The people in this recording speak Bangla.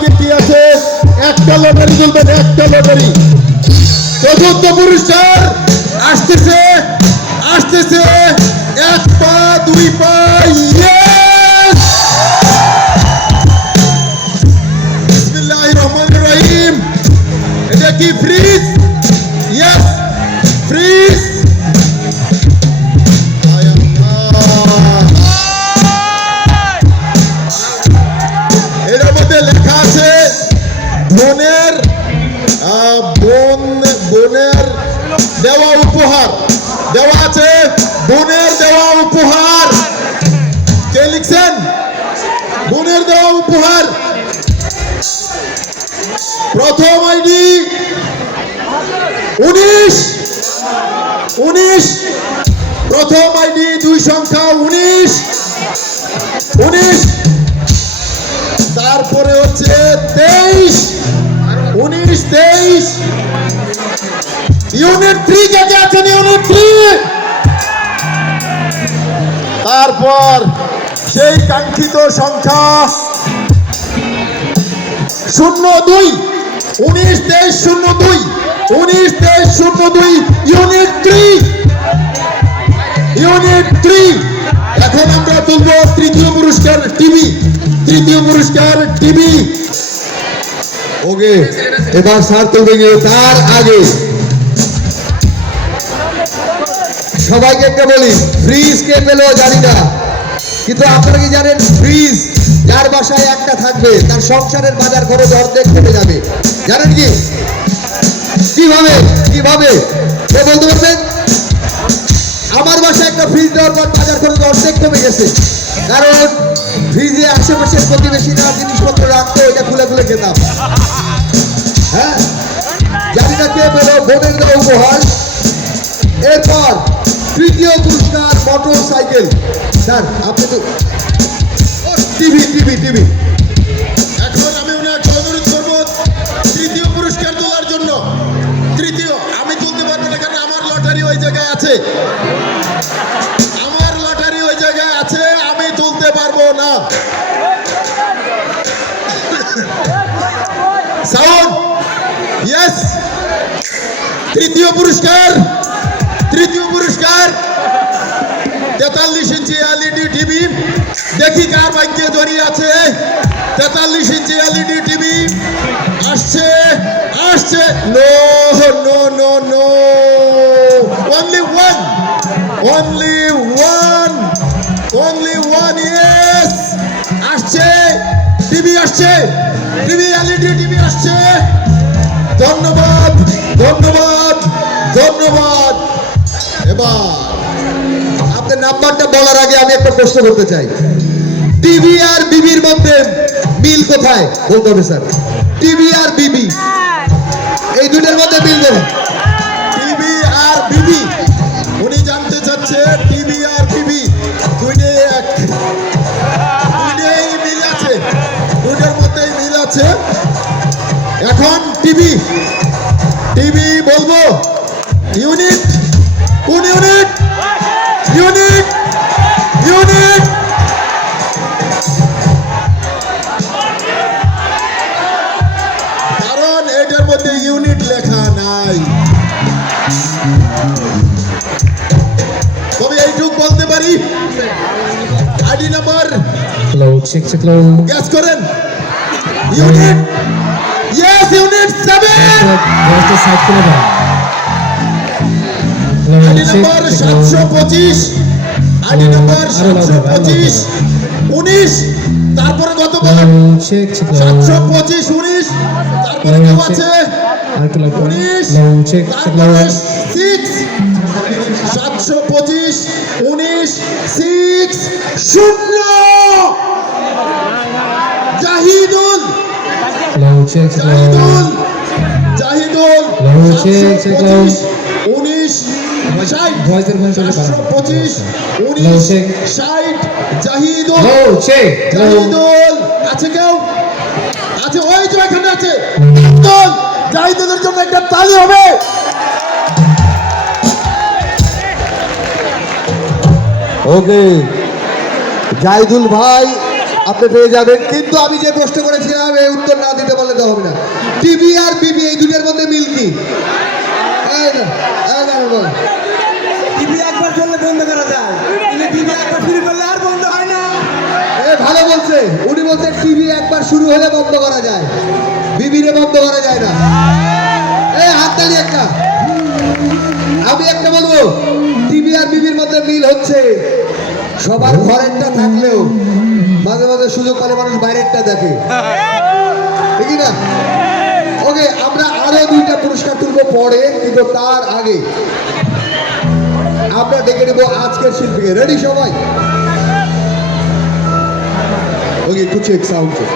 কি আছে, একটা লটারি তুলবেন, একটা লটারি। চতুর্থ পুরস্কার আসতেছে, আসতেছে, এক পা দুই পা, ইয়েস! বিসমিল্লাহির রহমানির রহিম। এটা কি ফ্রিজ? Yes, fridge. এটার মধ্যে লেখা আছে বোনের বোনের দেওয়া উপহার, দেওয়া আছে বোনের দেওয়া উপহার। কে লিখছেন? বোনের দেওয়া উপহার। প্রথম আইডি 19, 19, প্রথম আইডি 2 সংখ্যা 19, 19। তারপরে হচ্ছে 23, 19, 23। ইউনিট 3 কে কে আছেন? ইউনিট 3। তারপর সেই কাঙ্ক্ষিত সংখ্যা 02, 19, 23, 02, 19, 23, 02, ইউনিট 3, ইউনিট 3। এখন আমরা তুলব তৃতীয় পুরস্কার টিভি, তৃতীয় পুরস্কার টিভি। ওকে, এবার স্যার তুলবে গিয়ে। তার আগে সবাইকে একটা বলি, ফ্রিজ কে পেলো জানি না, কিন্তু আপনারা কি জানেন ফ্রিজ যার বাসায় একটা থাকবে তার সংসারের বাজার খরচ অর্ধেক কমে যাবে? জানেন কি? কিভাবে কিভাবে কে বলতে পারবেন? আমার বাসায় একটা ফ্রিজ দেওয়ার পর বাজার খরচ অর্ধেক কমে গেছে, কারণ ফ্রিজে আশেপাশের প্রতিবেশীরা জিনিসপত্র রাখতো, এটা খুলে খুলে খেতাম। হ্যাঁ, জানি না কে পেল বোনের দেওয়া উপহার। এরপর তৃতীয় পুরস্কার মোটর সাইকেল। স্যার আপনি তো টিভি টিভি টিভি। এখন আমি ওনাকে অনুরোধ করবো তৃতীয় পুরস্কার তোলার জন্য। তৃতীয় আমি তুলতে পারবো না, কারণ আমার লটারি ওই জায়গায় আছে, আমার লটারি ওই জায়গায় আছে, আমি তুলতে পারবো না। Sound, yes. তৃতীয় পুরস্কার, তৃতীয় পুরস্কার 43 ইঞ্চি এলইডি টিভি। দেখি কার ভাগ্যে জড়িয়ে আছে 43 ইঞ্চি এলইডি টিভি। আসছে, আসছে। No no no no, only one, only one, only one. Yes, আসছে টিভি, আসছে টিভি, এলইডি টিভি আসছে। ধন্যবাদ, ধন্যবাদ, ধন্যবাদ। এবার আপনার নাম্বারটা বলার আগে আমি একটা প্রশ্ন করতে চাই, টিভি আর বিবির মধ্যে মিল কোথায় বলতে হবে স্যার? টিভি আর বিবি, এই দুটোর মধ্যে মিল কোথায়? টিভি আর বিবি, উনি জানতে চাচ্ছে টিভি আর বিবি দুইটাই এক, দুইটাই মিল আছে, দুইটার মধ্যেই মিল আছে। এখন টিভি, টিভি বলবো ইউনিট, কোন ইউনিট? Unit, unit. কারণ এটার মধ্যে ইউনিট লেখা নাই। তবে এইটুক বলতে পারি, আইডি নাম্বার গ্যাস করেন। Unit, yes, unit 7। ID number 725, ID number 725, 19। তারপরে কত বলেন? 725, 19। তারপরে কেউ আছে? 19, তারপরে 6। 725, 19, 6, 0। জাহিদুল, জাহিদুল, জাহিদুল। 725, 19, 725, 19, 60। জাহিদুল, জাহিদুল আছে কেউ? আছে, ওই যে এখানে আছে। জাহিদুলের জন্য একটা তালি হবে। ওকে, জাহিদুল ভাই আপনি পেয়ে যাবেন। কিন্তু আমি যে প্রশ্ন করেছিলাম এই উত্তর না দিতে বললে তো হবে না। টিভি আর বিবি এই দুটোর মধ্যে মিল কি? বল। টিভি একবার চললে বন্ধ করা যায়, কিন্তু টিভি একবার শুরু করলে আর বন্ধ হয় না। ভালো বলছে, উনি বলছেন টিভি একবার শুরু হলে বন্ধ করা যায়, বিবিরে বন্ধ করা যায় না। হাততালি একটা। আমি একটা বলবো, টিভি আর বিবির মধ্যে মিল হচ্ছে সবার ঘরেরটা থাকলেও মাঝে মাঝে সুযোগ পেলে মানুষ বাইরেরটা দেখে, ঠিক না? ওকে, আমরা আরো 2টা পুরস্কার তুলবো পরে, কিন্তু তার আগে আমরা ডেকে নেবো আজকের শিল্পীকে। রেডি সবাই? ওকে, একটু চেক সাউন্ড চেক।